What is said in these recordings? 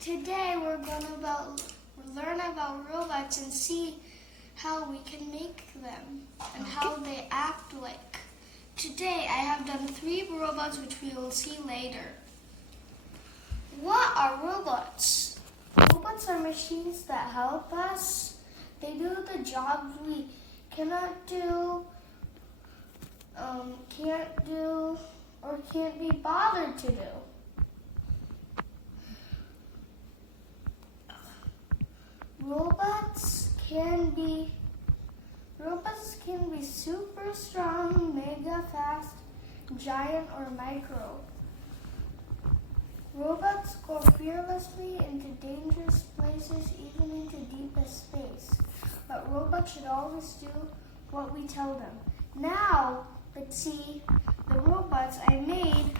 Today we're going to learn about robots and see how we can make them and how they act like. Today I have done 3 robots which we will see later. What are robots? Robots are machines that help us. They do the jobs we cannot do, can't do, or can't be bothered to do. Robots can be super strong, mega fast, giant, or micro. Robots go fearlessly into dangerous places, even into deepest space. But robots should always do what we tell them. Now, let's see the robots I made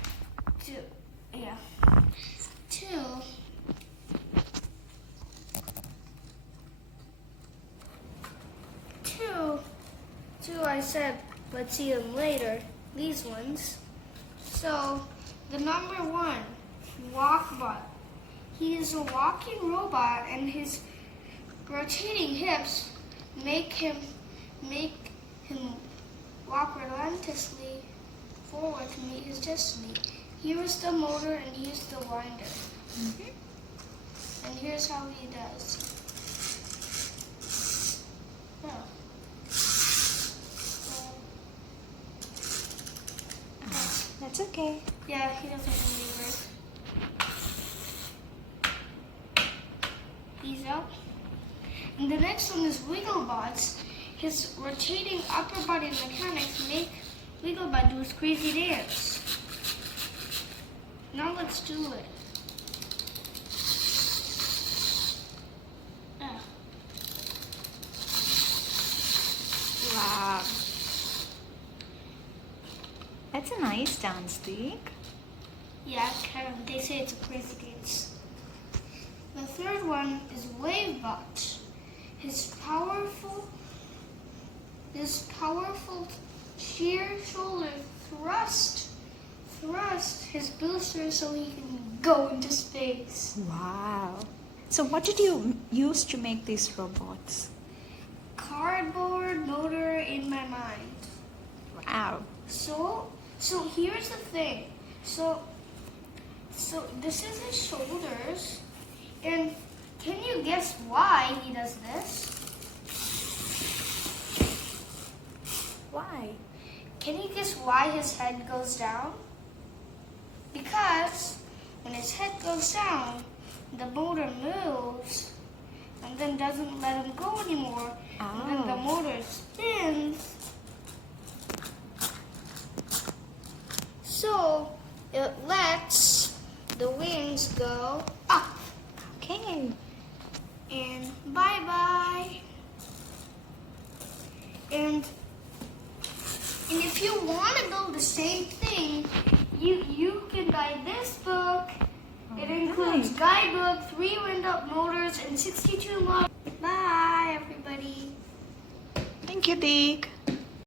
I said, let's see them later, these ones. So, the number 1, Walkbot. He is a walking robot and his rotating hips make him walk relentlessly forward to meet his destiny. Here is the motor and here's the winder. And here's how he does. That's okay. Yeah, he doesn't really work. He's up. And the next one is Wigglebots. His rotating upper body mechanics make Wigglebot do his crazy dance. Now let's do it. Wow. That's a nice dance, Deek. Yeah, kind of. They say it's a crazy dance. The third one is Wavebot. His powerful sheer shoulder thrust his booster so he can go into space. Wow. So what did you use to make these robots? Cardboard motor in my mind. Wow. So here's the thing. So this is his shoulders, and can you guess why he does this? Why? Can you guess why his head goes down? Because when his head goes down, the motor moves and then doesn't let him go anymore. Oh. And then the motor spins. So it lets the wings go up. Okay. And bye-bye. And if you want to build the same thing, you can buy this book. It includes guidebook, 3 wind-up motors, and 62 locks. Bye, everybody. Thank you, Deek.